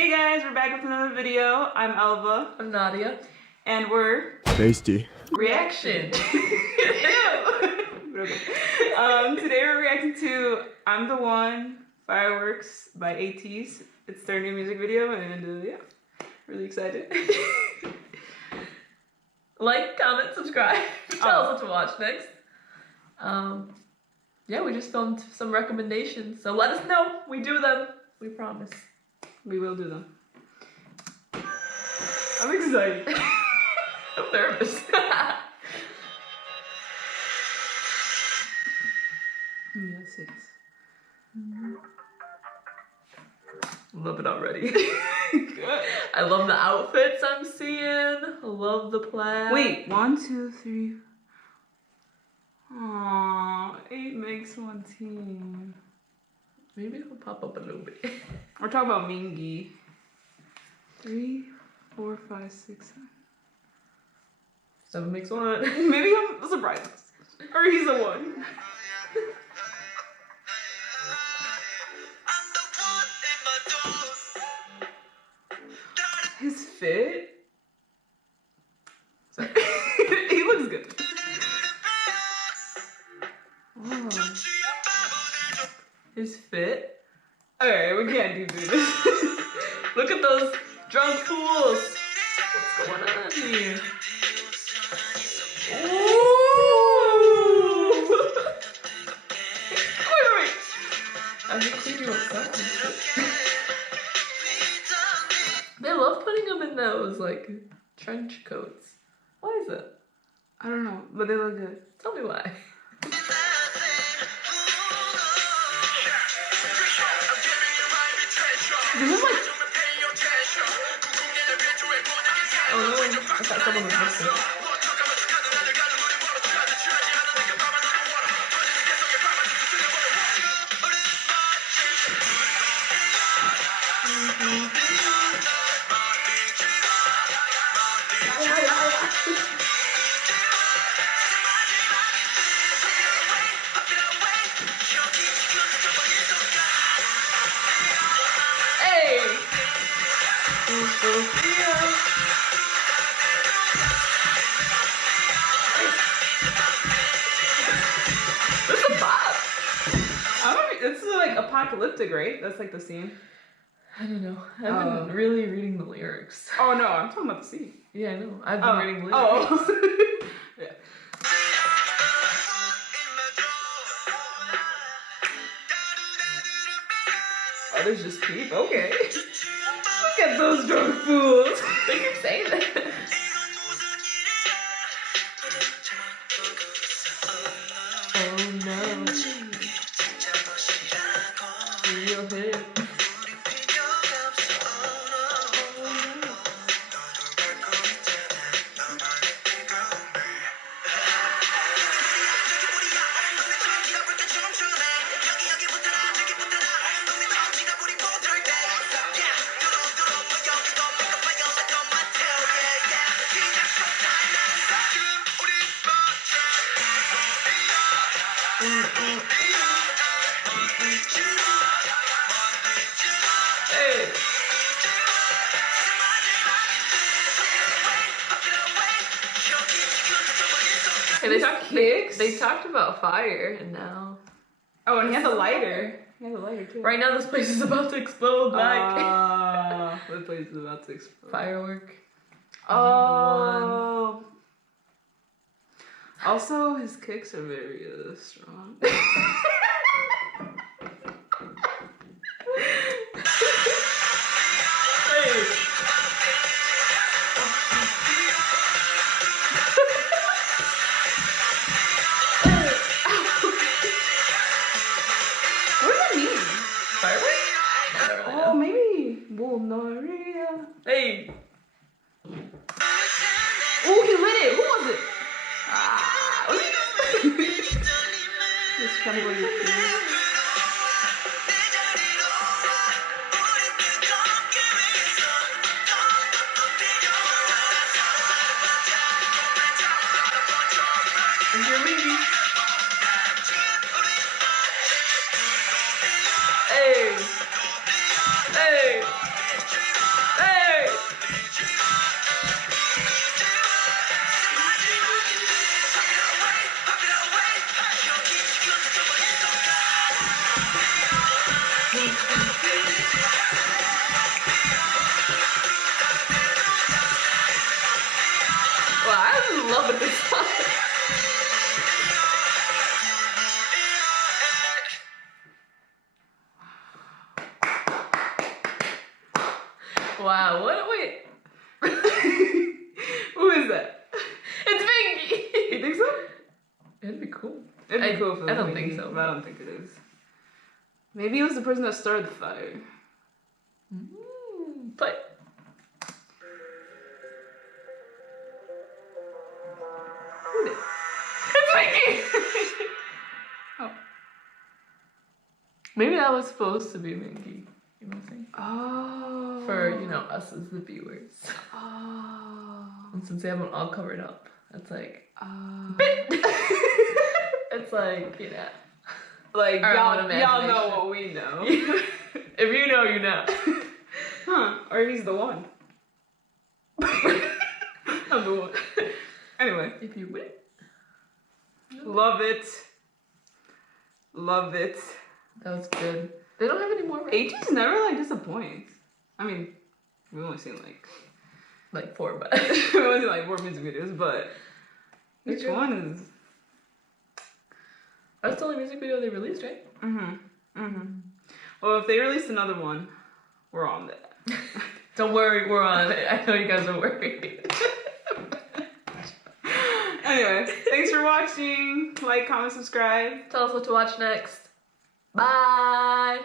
Hey guys, we're back with another video. I'm Elva. I'm Nadia. And we're Tasty. Reaction. Today we're reacting to I'm the One, Fireworks by ATEEZ. It's their new music video and yeah, really excited. Like, comment, subscribe. Tell us what to watch next. Yeah, we just filmed some recommendations, so let us know. We do them. We promise. We will do them. I'm excited. I'm nervous. Yes, yes. Love it already. Good. I love the outfits I'm seeing. I love the plaid. Wait, 1, 2, 3. Aww, 8 makes one team. Maybe it'll pop up a little bit. We're talking about Mingy. 3, 4, 5, 6, 7. 7 makes one. Maybe I'm surprised. Or he's a 1. His fit? He looks good. Oh. His fit. Alright, we can't do this. Look at those drunk fools. What's going on here? Ooh. Wait. I think we do something. They love putting them in those like trench coats. Why is it? I don't know, but they look good. Tell me why. This is like... Oh no, I thought someone was listening. Hey! Sophia! This is a bop. This is like apocalyptic, right? That's like the scene. I don't know. I've been really reading the lyrics. Oh no, I'm talking about the scene. Yeah, I know. I've been reading the lyrics. Oh. Yeah. Oh, there's just keep. Okay. Look at those drunk fools. They keep saying that. Oh no. Real hit. Hey. Hey, they talked about fire, and now. Oh, and he has a lighter. He has a lighter too. Right now, this place is about to explode. Like. The place is about to explode. Firework. Oh. Also, his kicks are very strong. Hey. What does that mean? Firework? I don't really Oh, know. maybe. Bulnaria. Hey. Oh, he lit it. Who was it? Ah. Was it? Just trying to go to your feet. Is your baby? Hey. Hey. love with this song. Wow, what? Wait. Who is that? It's Pinky! You think so? It'd be cool. It'd be cool if it was I don't Pinky, think so. but I don't think it is. Maybe it was the person that started the fire. Play. Who did? It's Pinky! Oh. Maybe that was supposed to be Pinky. You know what I'm saying? Oh. For, you know, us as the viewers. Oh. And since they have them all covered up, it's like, Oh. it's like, you know. Like, Our y'all own know imagination. what we know. If you know, you know. Huh. Or he's the one. I'm the one. Anyway. If you win. Love it. Love it. That was good. They don't have any more, right? ATEEZ never, like, disappoints. I mean, we've only seen, Like 4, but. we've only seen, like, 4 music videos, but They're each good. one is... That's the only music video they released, right? Well, if they released another one, we're on that. Don't worry, we're on it. I know you guys are worried. Anyway, thanks for watching. Like, comment, subscribe. Tell us what to watch next. Bye.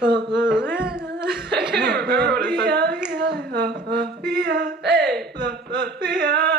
I can't even remember what it said. Yeah. Hey. Yeah.